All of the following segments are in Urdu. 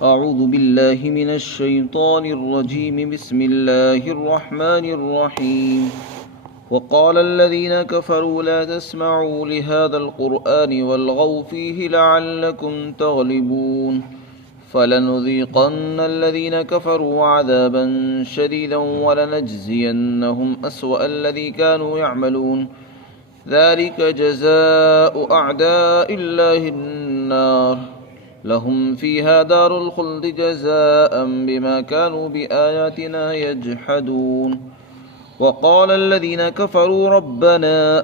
أعوذ بالله من الشيطان الرجيم بسم الله الرحمن الرحيم وقال الذين كفروا لا تسمعوا لهذا القرآن والغوا فيه لعلكم تغلبون فلنذيقن الذين كفروا عذابا شديدا ولنجزينهم أسوأ الذي كانوا يعملون ذلك جزاء أعداء الله النار لهم فيها دار الخلد جزاء بما كانوا بآياتنا يجحدون وقال الذين كفروا ربنا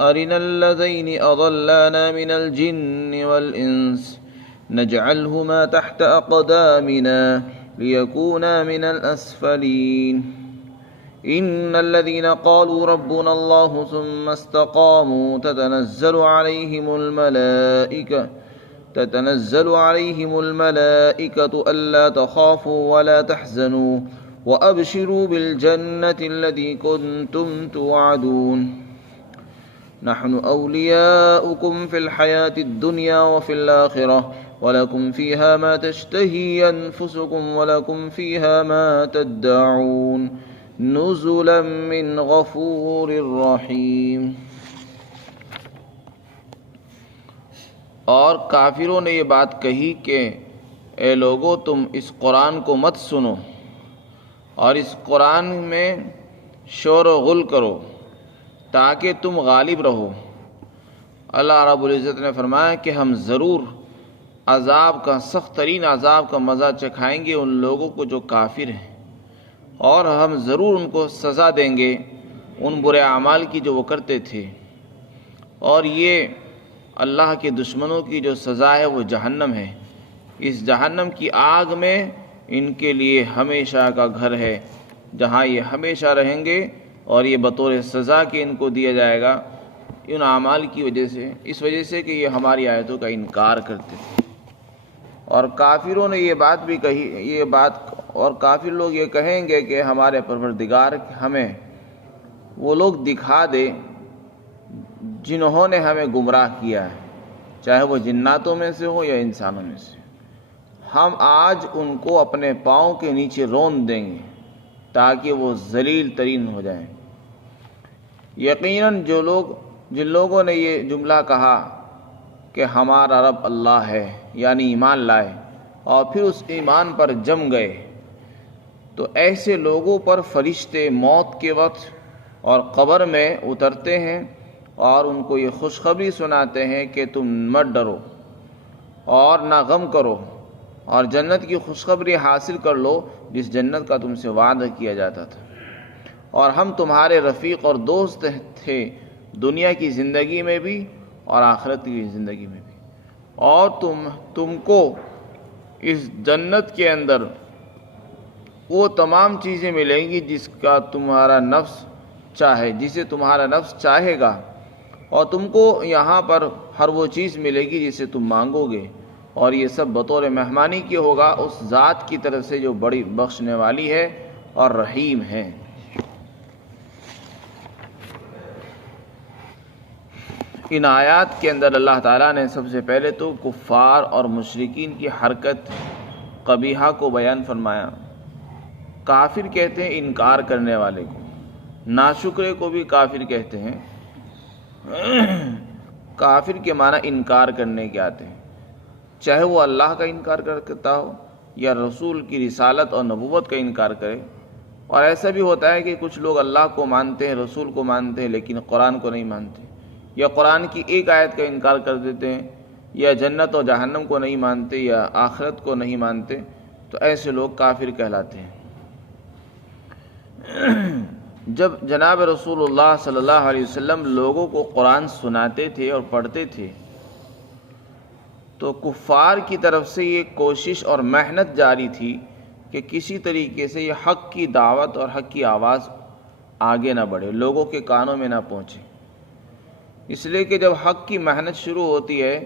أرنا الذين أضلانا من الجن والإنس نجعلهما تحت أقدامنا ليكونا من الأسفلين إن الذين قالوا ربنا الله ثم استقاموا تتنزل عليهم الملائكة ألا تخافوا ولا تحزنوا وأبشروا بالجنة التي كنتم توعدون نحن أولياؤكم في الحياة الدنيا وفي الآخرة ولكم فيها ما تشتهي أنفسكم ولكم فيها ما تدعون نزلا من غفور رحیم۔ اور کافروں نے یہ بات کہی کہ اے لوگو تم اس قرآن کو مت سنو اور اس قرآن میں شور و غل کرو تاکہ تم غالب رہو۔ اللہ رب العزت نے فرمایا کہ ہم ضرور عذاب کا سخت ترین عذاب کا مزہ چکھائیں گے ان لوگوں کو جو کافر ہیں، اور ہم ضرور ان کو سزا دیں گے ان برے اعمال کی جو وہ کرتے تھے، اور یہ اللہ کے دشمنوں کی جو سزا ہے وہ جہنم ہے۔ اس جہنم کی آگ میں ان کے لیے ہمیشہ کا گھر ہے جہاں یہ ہمیشہ رہیں گے، اور یہ بطور سزا کے ان کو دیا جائے گا ان اعمال کی وجہ سے، اس وجہ سے کہ یہ ہماری آیتوں کا انکار کرتے تھے۔ اور کافروں نے یہ بات بھی کہی، اور کافر لوگ یہ کہیں گے کہ ہمارے پروردگار ہمیں وہ لوگ دکھا دے جنہوں نے ہمیں گمراہ کیا ہے، چاہے وہ جناتوں میں سے ہو یا انسانوں میں سے، ہم آج ان کو اپنے پاؤں کے نیچے رون دیں گے تاکہ وہ ذلیل ترین ہو جائیں۔ یقیناً جن لوگوں نے یہ جملہ کہا کہ ہمارا رب اللہ ہے، یعنی ایمان لائے اور پھر اس ایمان پر جم گئے، تو ایسے لوگوں پر فرشتے موت کے وقت اور قبر میں اترتے ہیں اور ان کو یہ خوشخبری سناتے ہیں کہ تم مت ڈرو اور نہ غم کرو، اور جنت کی خوشخبری حاصل کر لو جس جنت کا تم سے وعدہ کیا جاتا تھا، اور ہم تمہارے رفیق اور دوست تھے دنیا کی زندگی میں بھی اور آخرت کی زندگی میں بھی، اور تم کو اس جنت کے اندر وہ تمام چیزیں ملیں گی جسے تمہارا نفس چاہے گا، اور تم کو یہاں پر ہر وہ چیز ملے گی جسے تم مانگو گے، اور یہ سب بطور مہمانی کی ہوگا اس ذات کی طرف سے جو بڑی بخشنے والی ہے اور رحیم ہے۔ ان آیات کے اندر اللہ تعالیٰ نے سب سے پہلے تو کفار اور مشرکین کی حرکت قبیحہ کو بیان فرمایا۔ کافر کہتے ہیں انکار کرنے والے کو، ناشکرے کو بھی کافر کہتے ہیں۔ کافر کے معنی انکار کرنے کے آتے ہیں، چاہے وہ اللہ کا انکار کرتا ہو یا رسول کی رسالت اور نبوت کا انکار کرے۔ اور ایسا بھی ہوتا ہے کہ کچھ لوگ اللہ کو مانتے ہیں، رسول کو مانتے ہیں، لیکن قرآن کو نہیں مانتے، یا قرآن کی ایک آیت کا انکار کر دیتے ہیں، یا جنت اور جہنم کو نہیں مانتے، یا آخرت کو نہیں مانتے، تو ایسے لوگ کافر کہلاتے ہیں۔ جب جناب رسول اللہ صلی اللہ علیہ وسلم لوگوں کو قرآن سناتے تھے اور پڑھتے تھے تو کفار کی طرف سے یہ کوشش اور محنت جاری تھی کہ کسی طریقے سے یہ حق کی دعوت اور حق کی آواز آگے نہ بڑھے، لوگوں کے کانوں میں نہ پہنچے، اس لیے کہ جب حق کی محنت شروع ہوتی ہے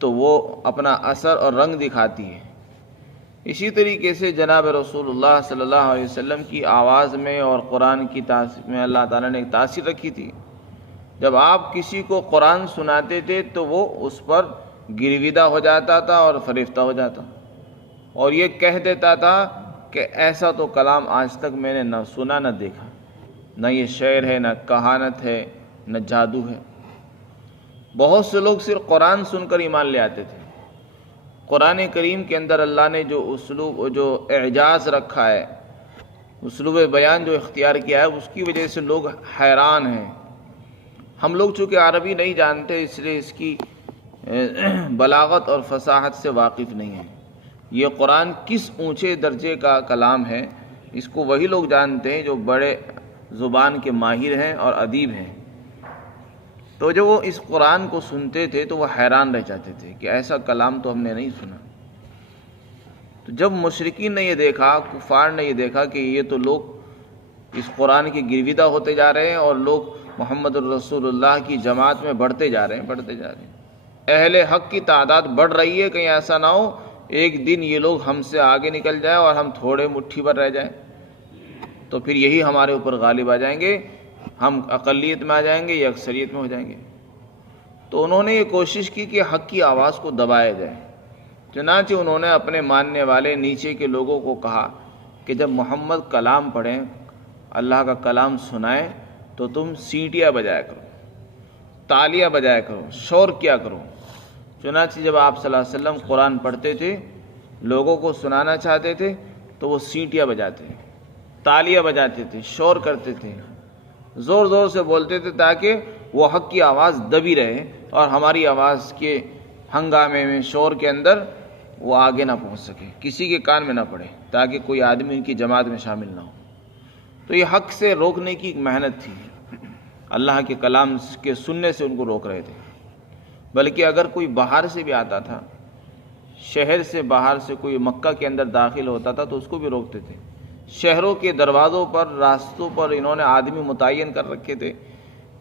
تو وہ اپنا اثر اور رنگ دکھاتی ہے۔ اسی طریقے سے جناب رسول اللہ صلی اللہ علیہ وسلم کی آواز میں اور قرآن کی میں اللہ تعالیٰ نے ایک تاثیر رکھی تھی۔ جب آپ کسی کو قرآن سناتے تھے تو وہ اس پر گرویدہ ہو جاتا تھا اور فریفتہ ہو جاتا، اور یہ کہہ دیتا تھا کہ ایسا تو کلام آج تک میں نے نہ سنا نہ دیکھا، نہ یہ شعر ہے، نہ کہانت ہے، نہ جادو ہے۔ بہت سے لوگ صرف قرآن سن کر ایمان لے آتے تھے۔ قرآن کریم کے اندر اللہ نے جو اسلوب، جو اعجاز رکھا ہے، اسلوب بیان جو اختیار کیا ہے، اس کی وجہ سے لوگ حیران ہیں۔ ہم لوگ چونکہ عربی نہیں جانتے، اس لیے اس کی بلاغت اور فصاحت سے واقف نہیں ہیں۔ یہ قرآن کس اونچے درجے کا کلام ہے، اس کو وہی لوگ جانتے ہیں جو بڑے زبان کے ماہر ہیں اور ادیب ہیں۔ تو جب وہ اس قرآن کو سنتے تھے تو وہ حیران رہ جاتے تھے کہ ایسا کلام تو ہم نے نہیں سنا۔ تو جب مشرکین نے یہ دیکھا، کفار نے یہ دیکھا کہ یہ تو لوگ اس قرآن کی گرویدہ ہوتے جا رہے ہیں اور لوگ محمد الرسول اللہ کی جماعت میں بڑھتے جا رہے ہیں، اہل حق کی تعداد بڑھ رہی ہے، کہیں ایسا نہ ہو ایک دن یہ لوگ ہم سے آگے نکل جائیں اور ہم تھوڑے مٹھی پر رہ جائیں، تو پھر یہی ہمارے اوپر غالب آ جائیں گے، ہم اقلیت میں آ جائیں گے یا اکثریت میں ہو جائیں گے۔ تو انہوں نے یہ کوشش کی کہ حق کی آواز کو دبایا جائے۔ چنانچہ انہوں نے اپنے ماننے والے نیچے کے لوگوں کو کہا کہ جب محمد کلام پڑھیں، اللہ کا کلام سنائیں، تو تم سیٹیاں بجایا کرو، تالیاں بجایا کرو، شور کیا کرو۔ چنانچہ جب آپ صلی اللہ علیہ وسلم قرآن پڑھتے تھے، لوگوں کو سنانا چاہتے تھے، تو وہ سیٹیاں بجاتے، تالیاں بجاتے تھے، شور کرتے تھے، زور زور سے بولتے تھے تاکہ وہ حق کی آواز دبی رہے اور ہماری آواز کے ہنگامے میں، شور کے اندر وہ آگے نہ پہنچ سکے، کسی کے کان میں نہ پڑے، تاکہ کوئی آدمی ان کی جماعت میں شامل نہ ہو۔ تو یہ حق سے روکنے کی ایک محنت تھی، اللہ کے کلام کے سننے سے ان کو روک رہے تھے۔ بلکہ اگر کوئی باہر سے بھی آتا تھا، شہر سے باہر سے کوئی مکہ کے اندر داخل ہوتا تھا، تو اس کو بھی روکتے تھے۔ شہروں کے دروازوں پر، راستوں پر انہوں نے آدمی متعین کر رکھے تھے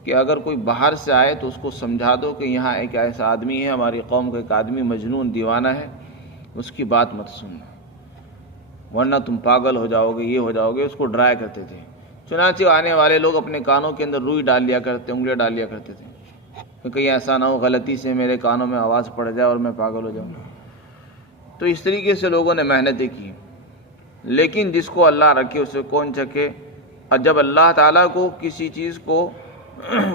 کہ اگر کوئی باہر سے آئے تو اس کو سمجھا دو کہ یہاں ایک ایسا آدمی ہے، ہماری قوم کا ایک آدمی مجنون دیوانہ ہے، اس کی بات مت سننا ورنہ تم پاگل ہو جاؤ گے، یہ ہو جاؤ گے، اس کو ڈرایا کرتے تھے۔ چنانچہ آنے والے لوگ اپنے کانوں کے اندر روئی ڈال لیا کرتے، انگلیاں ڈال لیا کرتے تھے کہ کہیں ایسا نہ ہو غلطی سے میرے کانوں میں آواز پڑ جائے اور میں پاگل ہو جاؤں۔ تو اس طریقے سے لوگوں نے محنتیں کی، لیکن جس کو اللہ رکھے اسے کون چکے۔ اور جب اللہ تعالیٰ کو کسی چیز کو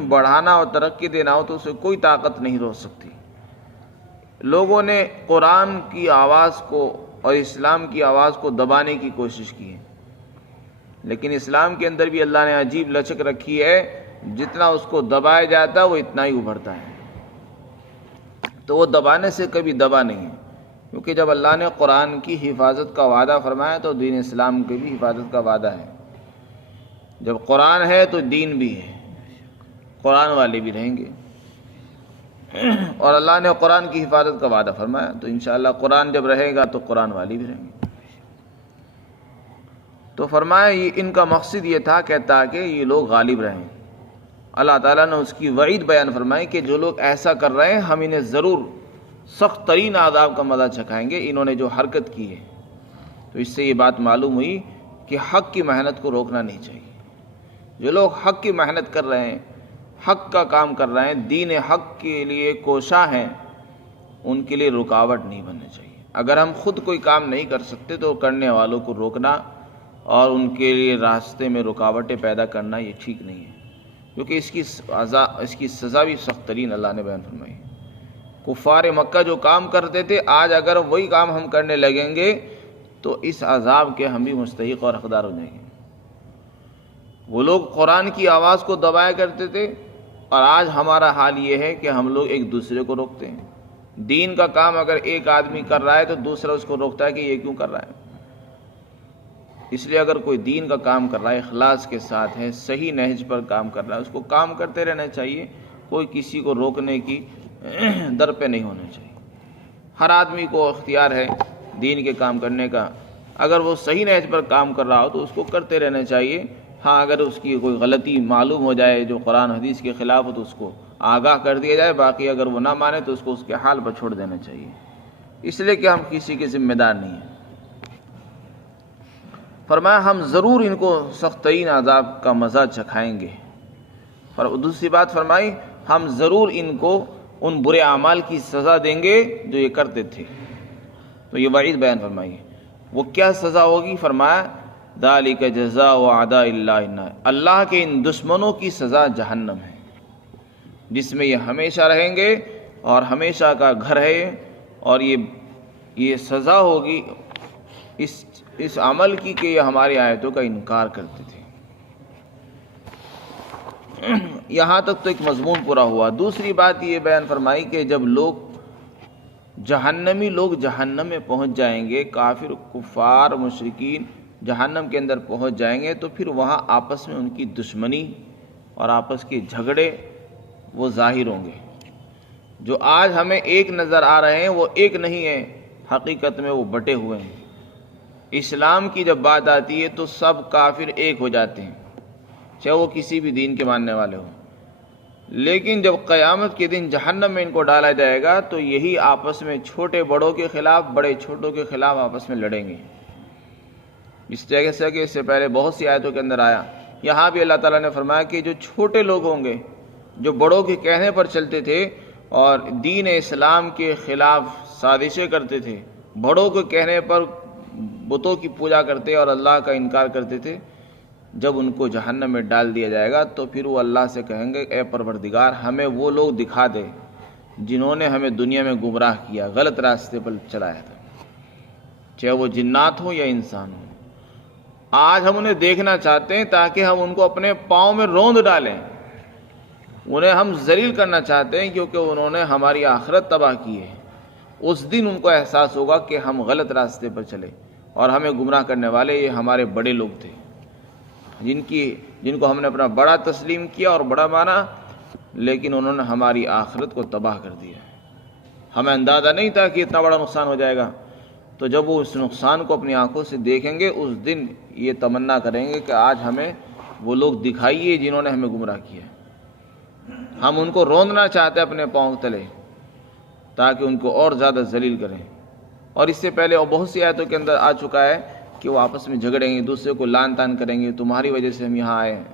بڑھانا اور ترقی دینا ہو تو اسے کوئی طاقت نہیں روک سکتی۔ لوگوں نے قرآن کی آواز کو اور اسلام کی آواز کو دبانے کی کوشش کی ہے، لیکن اسلام کے اندر بھی اللہ نے عجیب لچک رکھی ہے، جتنا اس کو دبایا جاتا ہے وہ اتنا ہی ابھرتا ہے۔ تو وہ دبانے سے کبھی دبا نہیں ہے، کیونکہ جب اللہ نے قرآن کی حفاظت کا وعدہ فرمایا تو دین اسلام کی بھی حفاظت کا وعدہ ہے۔ جب قرآن ہے تو دین بھی ہے، قرآن والے بھی رہیں گے، اور اللہ نے قرآن کی حفاظت کا وعدہ فرمایا تو انشاءاللہ قرآن جب رہے گا تو قرآن والے بھی رہیں گے۔ تو فرمایا ان کا مقصد یہ تھا کہ تاکہ یہ لوگ غالب رہیں۔ اللہ تعالیٰ نے اس کی وعید بیان فرمائی کہ جو لوگ ایسا کر رہے ہیں ہم انہیں ضرور سخت ترین عذاب کا مزہ چکھائیں گے، انہوں نے جو حرکت کی ہے۔ تو اس سے یہ بات معلوم ہوئی کہ حق کی محنت کو روکنا نہیں چاہیے۔ جو لوگ حق کی محنت کر رہے ہیں، حق کا کام کر رہے ہیں، دین حق کے لیے کوشاں ہیں، ان کے لیے رکاوٹ نہیں بننا چاہیے۔ اگر ہم خود کوئی کام نہیں کر سکتے تو کرنے والوں کو روکنا اور ان کے لیے راستے میں رکاوٹیں پیدا کرنا یہ ٹھیک نہیں ہے، کیونکہ اس کی سزا بھی سخت ترین اللہ نے بیان فرمائی ہے۔ کفار مکہ جو کام کرتے تھے، آج اگر وہی کام ہم کرنے لگیں گے تو اس عذاب کے ہم بھی مستحق اور حقدار ہو جائیں گے۔ وہ لوگ قرآن کی آواز کو دبایا کرتے تھے، اور آج ہمارا حال یہ ہے کہ ہم لوگ ایک دوسرے کو روکتے ہیں۔ دین کا کام اگر ایک آدمی کر رہا ہے تو دوسرا اس کو روکتا ہے کہ یہ کیوں کر رہا ہے۔ اس لیے اگر کوئی دین کا کام کر رہا ہے، اخلاص کے ساتھ ہے، صحیح نہج پر کام کر رہا ہے، اس کو کام کرتے رہنا چاہیے، کوئی کسی کو روکنے کی در پہ نہیں ہونا چاہیے۔ ہر آدمی کو اختیار ہے دین کے کام کرنے کا، اگر وہ صحیح نہج پر کام کر رہا ہو تو اس کو کرتے رہنا چاہیے۔ ہاں اگر اس کی کوئی غلطی معلوم ہو جائے جو قرآن حدیث کے خلاف ہو تو اس کو آگاہ کر دیا جائے، باقی اگر وہ نہ مانے تو اس کو اس کے حال پر چھوڑ دینا چاہیے، اس لیے کہ ہم کسی کے ذمہ دار نہیں ہیں۔ فرمایا ہم ضرور ان کو سخت ترین عذاب کا مزہ چکھائیں گے، اور دوسری بات فرمائی ہم ضرور ان کو ان برے اعمال کی سزا دیں گے جو یہ کرتے تھے۔ تو یہ وعید بیان فرمائی، وہ کیا سزا ہوگی؟ فرمایا ذالک جزاء اعداء اللہ النار، اللہ کے ان دشمنوں کی سزا جہنم ہے، جس میں یہ ہمیشہ رہیں گے اور ہمیشہ کا گھر ہے، اور یہ سزا ہوگی اس عمل کی کہ یہ ہماری آیتوں کا انکار کرتے تھے۔ یہاں تک تو ایک مضمون پورا ہوا۔ دوسری بات یہ بیان فرمائی کہ جب جہنمی لوگ جہنم میں پہنچ جائیں گے، کافر کفار مشرکین جہنم کے اندر پہنچ جائیں گے، تو پھر وہاں آپس میں ان کی دشمنی اور آپس کے جھگڑے وہ ظاہر ہوں گے۔ جو آج ہمیں ایک نظر آ رہے ہیں وہ ایک نہیں ہے، حقیقت میں وہ بٹے ہوئے ہیں۔ اسلام کی جب بات آتی ہے تو سب کافر ایک ہو جاتے ہیں، چاہے وہ کسی بھی دین کے ماننے والے ہوں، لیکن جب قیامت کے دن جہنم میں ان کو ڈالا جائے گا تو یہی آپس میں چھوٹے بڑوں کے خلاف، بڑے چھوٹوں کے خلاف آپس میں لڑیں گے۔ اس جگہ سے کہ اس سے پہلے بہت سی آیتوں کے اندر آیا، یہاں بھی اللہ تعالیٰ نے فرمایا کہ جو چھوٹے لوگ ہوں گے، جو بڑوں کے کہنے پر چلتے تھے اور دین اسلام کے خلاف سازشیں کرتے تھے، بڑوں کے کہنے پر بتوں کی پوجا کرتے اور اللہ کا انکار کرتے تھے، جب ان کو جہنم میں ڈال دیا جائے گا تو پھر وہ اللہ سے کہیں گے اے پروردگار ہمیں وہ لوگ دکھا دے جنہوں نے ہمیں دنیا میں گمراہ کیا، غلط راستے پر چلایا تھا، چاہے وہ جنات ہوں یا انسان ہوں۔ آج ہم انہیں دیکھنا چاہتے ہیں تاکہ ہم ان کو اپنے پاؤں میں روند ڈالیں، انہیں ہم ذلیل کرنا چاہتے ہیں کیونکہ انہوں نے ہماری آخرت تباہ کی ہے۔ اس دن ان کو احساس ہوگا کہ ہم غلط راستے پر چلے اور ہمیں گمراہ کرنے والے یہ ہمارے بڑے لوگ تھے، جن کو ہم نے اپنا بڑا تسلیم کیا اور بڑا مانا، لیکن انہوں نے ہماری آخرت کو تباہ کر دیا۔ ہمیں اندازہ نہیں تھا کہ اتنا بڑا نقصان ہو جائے گا، تو جب وہ اس نقصان کو اپنی آنکھوں سے دیکھیں گے اس دن یہ تمنا کریں گے کہ آج ہمیں وہ لوگ دکھائیے جنہوں نے ہمیں گمراہ کیا۔ ہم ان کو روندنا چاہتے ہیں اپنے پاؤں تلے تاکہ ان کو اور زیادہ ذلیل کریں۔ اور اس سے پہلے اور بہت سی آیتوں کے اندر آ چکا ہے کہ وہ آپس میں جھگڑیں گے، دوسرے کو لان تان کریں گے، تمہاری وجہ سے ہم یہاں آئے ہیں۔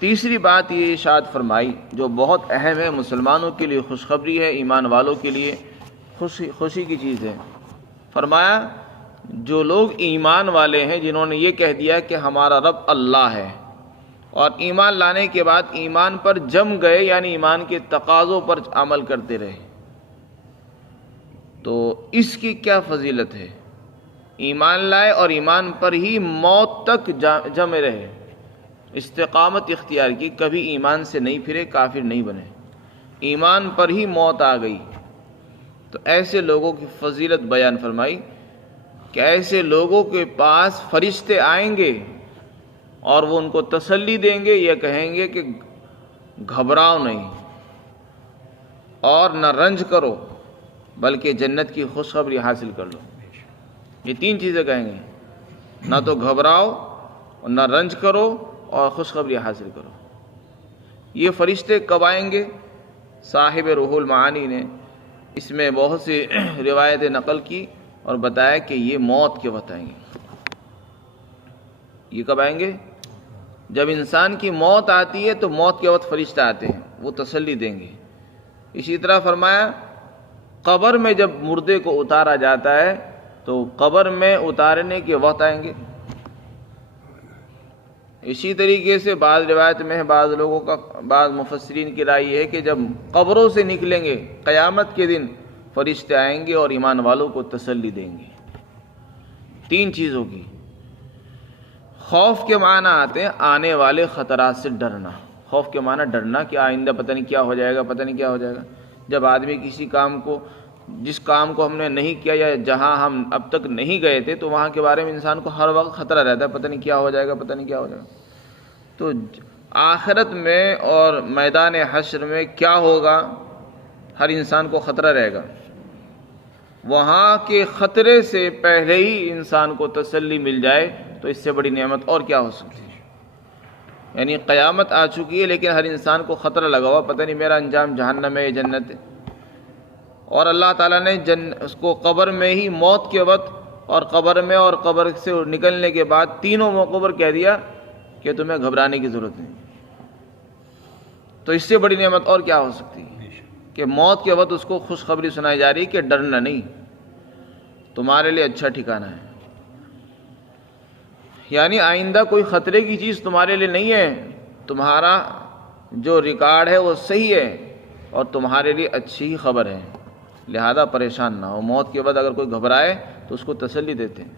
تیسری بات یہ ارشاد فرمائی جو بہت اہم ہے، مسلمانوں کے لیے خوشخبری ہے، ایمان والوں کے لیے خوشی کی چیز ہے۔ فرمایا جو لوگ ایمان والے ہیں، جنہوں نے یہ کہہ دیا کہ ہمارا رب اللہ ہے، اور ایمان لانے کے بعد ایمان پر جم گئے، یعنی ایمان کے تقاضوں پر عمل کرتے رہے، تو اس کی کیا فضیلت ہے؟ ایمان لائے اور ایمان پر ہی موت تک جمے رہے، استقامت اختیار کی، کبھی ایمان سے نہیں پھرے، کافر نہیں بنے، ایمان پر ہی موت آ گئی، تو ایسے لوگوں کی فضیلت بیان فرمائی کہ ایسے لوگوں کے پاس فرشتے آئیں گے اور وہ ان کو تسلی دیں گے، یہ کہیں گے کہ گھبراؤ نہیں اور نہ رنج کرو بلکہ جنت کی خوشخبری حاصل کر لو۔ یہ تین چیزیں کہیں گے، نہ تو گھبراؤ اور نہ رنج کرو اور خوشخبری حاصل کرو۔ یہ فرشتے کب آئیں گے؟ صاحب روح المعانی نے اس میں بہت سی روایتیں نقل کی اور بتایا کہ یہ موت کے وقت آئیں گے۔ یہ کب آئیں گے؟ جب انسان کی موت آتی ہے تو موت کے وقت فرشتے آتے ہیں، وہ تسلی دیں گے۔ اسی طرح فرمایا قبر میں جب مردے کو اتارا جاتا ہے تو قبر میں اتارنے کے وقت آئیں گے۔ اسی طریقے سے بعض روایت میں بعض لوگوں کا، بعض مفسرین کی رائے یہ ہے کہ جب قبروں سے نکلیں گے قیامت کے دن فرشتے آئیں گے اور ایمان والوں کو تسلی دیں گے۔ تین چیزوں کی، خوف کے معنی آتے ہیں آنے والے خطرات سے ڈرنا۔ خوف کے معنی ڈرنا کہ آئندہ پتہ نہیں کیا ہو جائے گا، پتہ نہیں کیا ہو جائے گا۔ جب آدمی کسی کام کو، جس کام کو ہم نے نہیں کیا یا جہاں ہم اب تک نہیں گئے تھے، تو وہاں کے بارے میں انسان کو ہر وقت خطرہ رہتا ہے، پتہ نہیں کیا ہو جائے گا، پتہ نہیں کیا ہو جائے گا۔ تو آخرت میں اور میدان حشر میں کیا ہوگا، ہر انسان کو خطرہ رہے گا۔ وہاں کے خطرے سے پہلے ہی انسان کو تسلی مل جائے تو اس سے بڑی نعمت اور کیا ہو سکتی ہے؟ یعنی قیامت آ چکی ہے لیکن ہر انسان کو خطرہ لگا ہوا، پتہ نہیں میرا انجام جہنم ہے یا جنت ہے۔ اور اللہ تعالیٰ نے اس کو قبر میں ہی موت کے وقت اور قبر میں اور قبر سے نکلنے کے بعد تینوں موقعوں پر کہہ دیا کہ تمہیں گھبرانے کی ضرورت نہیں۔ تو اس سے بڑی نعمت اور کیا ہو سکتی ہے کہ موت کے وقت اس کو خوشخبری سنائی جا رہی ہے کہ ڈرنا نہیں، تمہارے لیے اچھا ٹھکانہ ہے، یعنی آئندہ کوئی خطرے کی چیز تمہارے لیے نہیں ہے، تمہارا جو ریکارڈ ہے وہ صحیح ہے اور تمہارے لیے اچھی ہی خبر ہے، لہذا پریشان نہ ہو۔ موت کے بعد اگر کوئی گھبرائے تو اس کو تسلی دیتے ہیں۔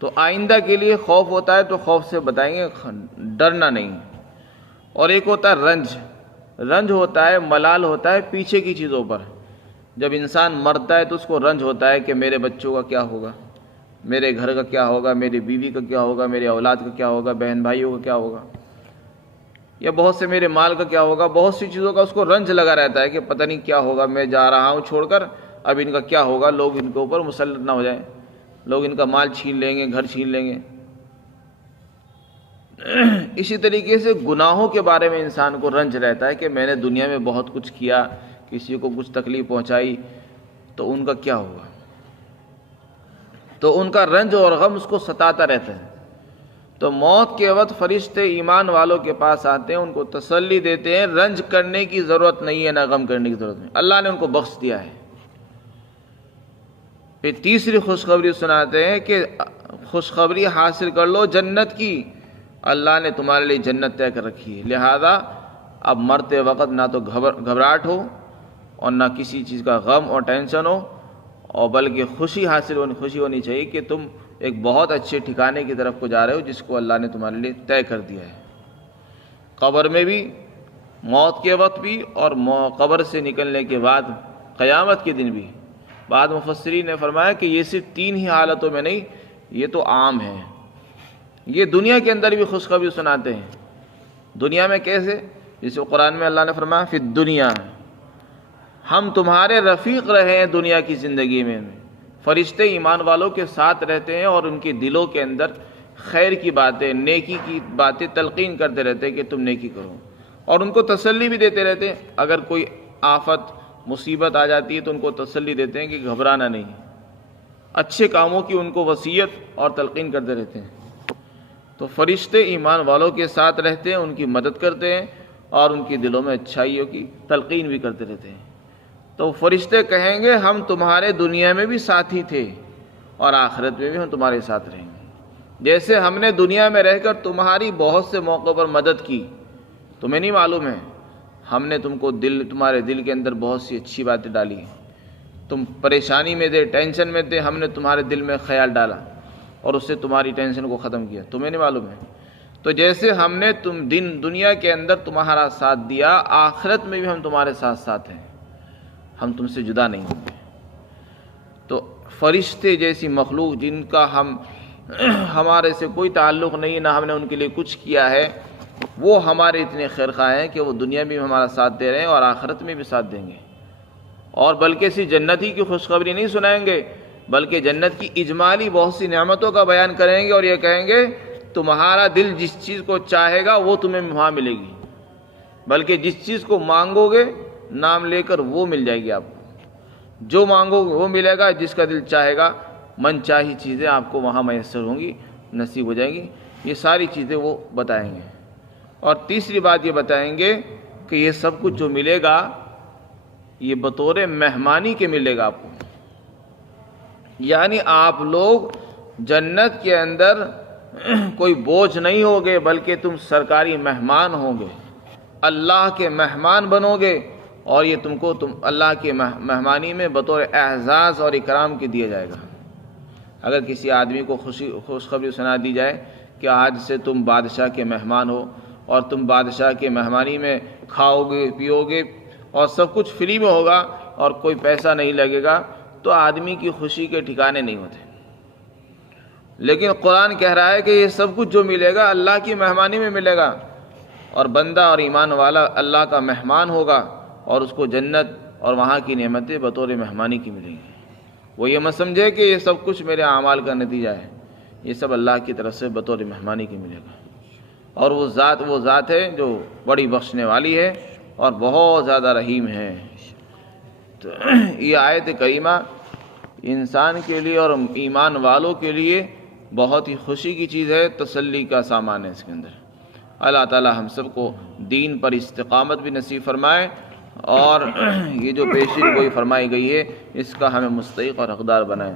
تو آئندہ کے لیے خوف ہوتا ہے تو خوف سے بتائیں گے ڈرنا نہیں۔ اور ایک ہوتا ہے رنج، رنج ہوتا ہے، ملال ہوتا ہے پیچھے کی چیزوں پر۔ جب انسان مرتا ہے تو اس کو رنج ہوتا ہے کہ میرے بچوں کا کیا ہوگا، میرے گھر کا کیا ہوگا، میری بیوی کا کیا ہوگا، میرے اولاد کا کیا ہوگا، بہن بھائیوں کا کیا ہوگا، یا بہت سے میرے مال کا کیا ہوگا، بہت سی چیزوں کا اس کو رنج لگا رہتا ہے کہ پتہ نہیں کیا ہوگا، میں جا رہا ہوں چھوڑ کر، اب ان کا کیا ہوگا، لوگ ان کے اوپر مسلط نہ ہو جائیں، لوگ ان کا مال چھین لیں گے، گھر چھین لیں گے۔ اسی طریقے سے گناہوں کے بارے میں انسان کو رنج رہتا ہے کہ میں نے دنیا میں بہت کچھ کیا، کسی کو کچھ تکلیف پہنچائی، تو ان کا کیا ہوگا، تو ان کا رنج اور غم اس کو ستاتا رہتا ہے۔ تو موت کے وقت فرشتے ایمان والوں کے پاس آتے ہیں، ان کو تسلی دیتے ہیں، رنج کرنے کی ضرورت نہیں ہے، نہ غم کرنے کی ضرورت نہیں، اللہ نے ان کو بخش دیا ہے۔ پھر تیسری خوشخبری سناتے ہیں کہ خوشخبری حاصل کر لو جنت کی، اللہ نے تمہارے لیے جنت طے کر رکھی ہے، لہذا اب مرتے وقت نہ تو گھبراہٹ ہو اور نہ کسی چیز کا غم اور ٹینشن ہو، اور بلکہ خوشی ہونی چاہیے کہ تم ایک بہت اچھے ٹھکانے کی طرف کو جا رہے ہو جس کو اللہ نے تمہارے لیے طے کر دیا ہے، قبر میں بھی، موت کے وقت بھی، اور قبر سے نکلنے کے بعد قیامت کے دن بھی۔ بعض مفسرین نے فرمایا کہ یہ صرف 3 ہی حالتوں میں نہیں، یہ تو عام ہے، یہ دنیا کے اندر بھی خوشخبری سناتے ہیں۔ دنیا میں کیسے؟ جسے قرآن میں اللہ نے فرمایا فی الدنیا، ہم تمہارے رفیق رہے ہیں دنیا کی زندگی میں، فرشتے ایمان والوں کے ساتھ رہتے ہیں اور ان کے دلوں کے اندر خیر کی باتیں، نیکی کی باتیں تلقین کرتے رہتے ہیں کہ تم نیکی کرو، اور ان کو تسلی بھی دیتے رہتے ہیں۔ اگر کوئی آفت مصیبت آ جاتی ہے تو ان کو تسلی دیتے ہیں کہ گھبرانا نہیں، اچھے کاموں کی ان کو وصیت اور تلقین کرتے رہتے ہیں۔ تو فرشتے ایمان والوں کے ساتھ رہتے ہیں، ان کی مدد کرتے ہیں اور ان کے دلوں میں اچھائیوں کی تلقین بھی کرتے رہتے ہیں۔ تو فرشتے کہیں گے ہم تمہارے دنیا میں بھی ساتھی تھے اور آخرت میں بھی ہم تمہارے ساتھ رہیں گے، جیسے ہم نے دنیا میں رہ کر تمہاری بہت سے موقعوں پر مدد کی، تمہیں نہیں معلوم ہے، ہم نے تمہارے دل کے اندر بہت سی اچھی باتیں ڈالی، تم پریشانی میں تھے، ٹینشن میں تھے، ہم نے تمہارے دل میں خیال ڈالا اور اس سے تمہاری ٹینشن کو ختم کیا، تمہیں نہیں معلوم ہے۔ تو جیسے ہم نے دنیا کے اندر تمہارا ساتھ دیا، آخرت میں بھی ہم تمہارے ساتھ ساتھ ہیں، ہم تم سے جدا نہیں ہوں گے۔ تو فرشتے جیسی مخلوق جن کا ہمارے سے کوئی تعلق نہیں، نہ ہم نے ان کے لیے کچھ کیا ہے، وہ ہمارے اتنے خیر خواہ ہیں کہ وہ دنیا میں بھی ہمارا ساتھ دے رہے ہیں اور آخرت میں بھی ساتھ دیں گے، اور بلکہ صرف جنت ہی کی خوشخبری نہیں سنائیں گے، بلکہ جنت کی اجمالی بہت سی نعمتوں کا بیان کریں گے، اور یہ کہیں گے تمہارا دل جس چیز کو چاہے گا وہ تمہیں وہاں ملے گی، بلکہ جس چیز کو مانگو گے نام لے کر وہ مل جائے گی آپ کو، جو مانگو گے وہ ملے گا، جس کا دل چاہے گا من چاہی چیزیں آپ کو وہاں میسر ہوں گی، نصیب ہو جائیں گی، یہ ساری چیزیں وہ بتائیں گے۔ اور تیسری بات یہ بتائیں گے کہ یہ سب کچھ جو ملے گا یہ بطور مہمانی کے ملے گا آپ کو، یعنی آپ لوگ جنت کے اندر کوئی بوجھ نہیں ہوگے، بلکہ تم سرکاری مہمان ہوں گے، اللہ کے مہمان بنو گے، اور یہ تم اللہ کے مہمانی میں بطور اعزاز اور اکرام کے دیا جائے گا۔ اگر کسی آدمی کو خوشخبری سنا دی جائے کہ آج سے تم بادشاہ کے مہمان ہو اور تم بادشاہ کے مہمانی میں کھاؤ گے پیو گے اور سب کچھ فری میں ہوگا اور کوئی پیسہ نہیں لگے گا، تو آدمی کی خوشی کے ٹھکانے نہیں ہوتے۔ لیکن قرآن کہہ رہا ہے کہ یہ سب کچھ جو ملے گا اللہ کی مہمانی میں ملے گا، اور بندہ اور ایمان والا اللہ کا مہمان ہوگا اور اس کو جنت اور وہاں کی نعمتیں بطور مہمانی کی ملیں گی۔ وہ یہ مت سمجھے کہ یہ سب کچھ میرے اعمال کا نتیجہ ہے، یہ سب اللہ کی طرف سے بطور مہمانی کی ملے گا، اور وہ ذات ہے جو بڑی بخشنے والی ہے اور بہت زیادہ رحیم ہے۔ تو یہ آیت کریمہ انسان کے لیے اور ایمان والوں کے لیے بہت ہی خوشی کی چیز ہے، تسلی کا سامان ہے اس کے اندر۔ اللہ تعالی ہم سب کو دین پر استقامت بھی نصیب فرمائے، اور یہ جو پیشی گوئی فرمائی گئی ہے اس کا ہمیں مستحق اور حقدار بنائے۔